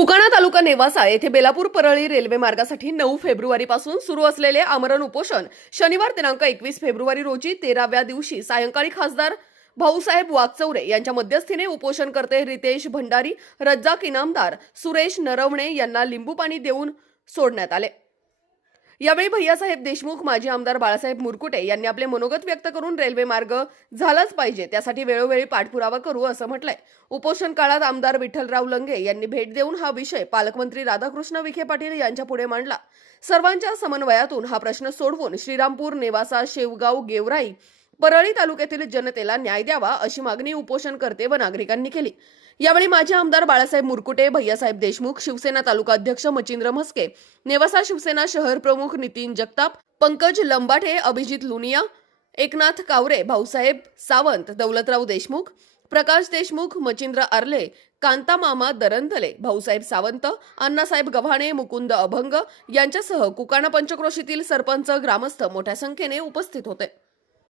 कुकाणा तालुका नेवासा येथे बेलापूर परळी रेल्वे मार्गासाठी 9 फेब्रुवारीपासून सुरू असलेले आमरण उपोषण शनिवार दिनांक 21 फेब्रुवारी रोजी 13व्या दिवशी सायंकाळी खासदार भाऊसाहेब वागचौरे यांच्या मध्यस्थीने उपोषणकर्ते रितेश भंडारी, रज्जाक इनामदार, सुरेश नरवणे यांना लिंबू पाणी देऊन सोडण्यात आले। यावेळी भैयासाहेब देशमुख, माजी आमदार बाळासाहेब मुरकुटे यांनी आपले मनोगत व्यक्त करून रेल्वे मार्ग झालाच पाहिजे त्यासाठी वेळोवेळी पाठपुरावा करू असं म्हटलंय। उपोषण काळात आमदार विठ्ठलराव लंगे यांनी भेट देऊन हा विषय पालकमंत्री राधाकृष्ण विखे पाटील यांच्या पुढे मांडला। सर्वांच्या समन्वयातून हा प्रश्न सोडवून श्रीरामपूर, नेवासा, शेवगाव, गेवराई, परळी तालुक्यातील जनतेला न्याय द्यावा अशी मागणी उपोषणकर्ते व नागरिकांनी केली। यावेळी माजी आमदार बाळासाहेब मुरकुटे, भैयासाहेब देशमुख, शिवसेना तालुका अध्यक्ष मचिंद्र म्हस्के, नेवासा शिवसेना शहर प्रमुख नितीन जगताप, पंकज लंबाटे, अभिजित लुनिया, एकनाथ कावरे, भाऊसाहेब सावंत, दौलतराव देशमुख, प्रकाश देशमुख, मचिंद्र आर्ले, कांता मामा दरंतले, भाऊसाहेब सावंत, अण्णासाहेब गव्हाणे, मुकुंद अभंग यांच्यासह कुकाणा पंचक्रोशीतील सरपंच, ग्रामस्थ मोठ्या संख्येने उपस्थित होते।